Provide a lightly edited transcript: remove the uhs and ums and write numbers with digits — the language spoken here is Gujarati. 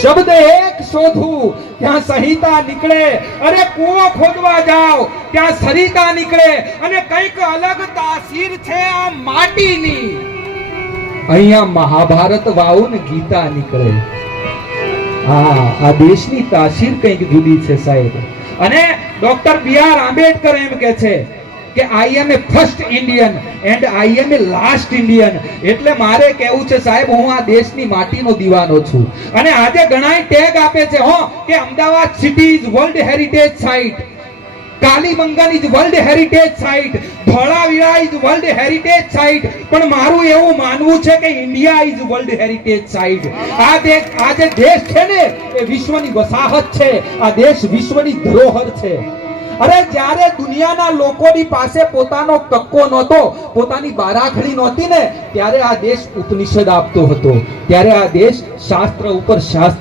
શબ્દ એક શોધું ત્યાં સંહિતા નીકળે, અરે કૂવો ખોદવા જાઓ ત્યાં સરિતા નીકળે, અને કંઈક અલગ તાસીર છે આ માટીની. અહીંયા મહાભારત વાવું ને ગીતા નીકળે. આ દેશની તાસીર કંઈક જુદી છે સાહેબ. અને ડોક્ટર બી.આર. આંબેડકર એમ કે છે કે I am a first Indian and I am a last Indian. એટલે મારે કહેવું છે સાહેબ, હું આ દેશની માટીનો દીવાનો છું. અને આજે ઘણાય ટેગ આપે છે કે Ahmedabad city is world heritage site, Kalibangan is world heritage site, Dholavira is world heritage site. પણ મારું એવું માનવું છે કે India is world heritage site. આ જે દેશ છે ને એ વિશ્વની વસાહત છે. આ દેશ વિશ્વની ધરોહર છે. અરે જ્યારે દુનિયાના લોકોની પાસે પોતાનો કક્કો નહોતો, પોતાની બારાખડી નહોતી ને, ત્યારે આ દેશ ઉપનિષદ આપતો હતો. ત્યારે આ દેશ શાસ્ત્ર ઉપર શાસ્ત્ર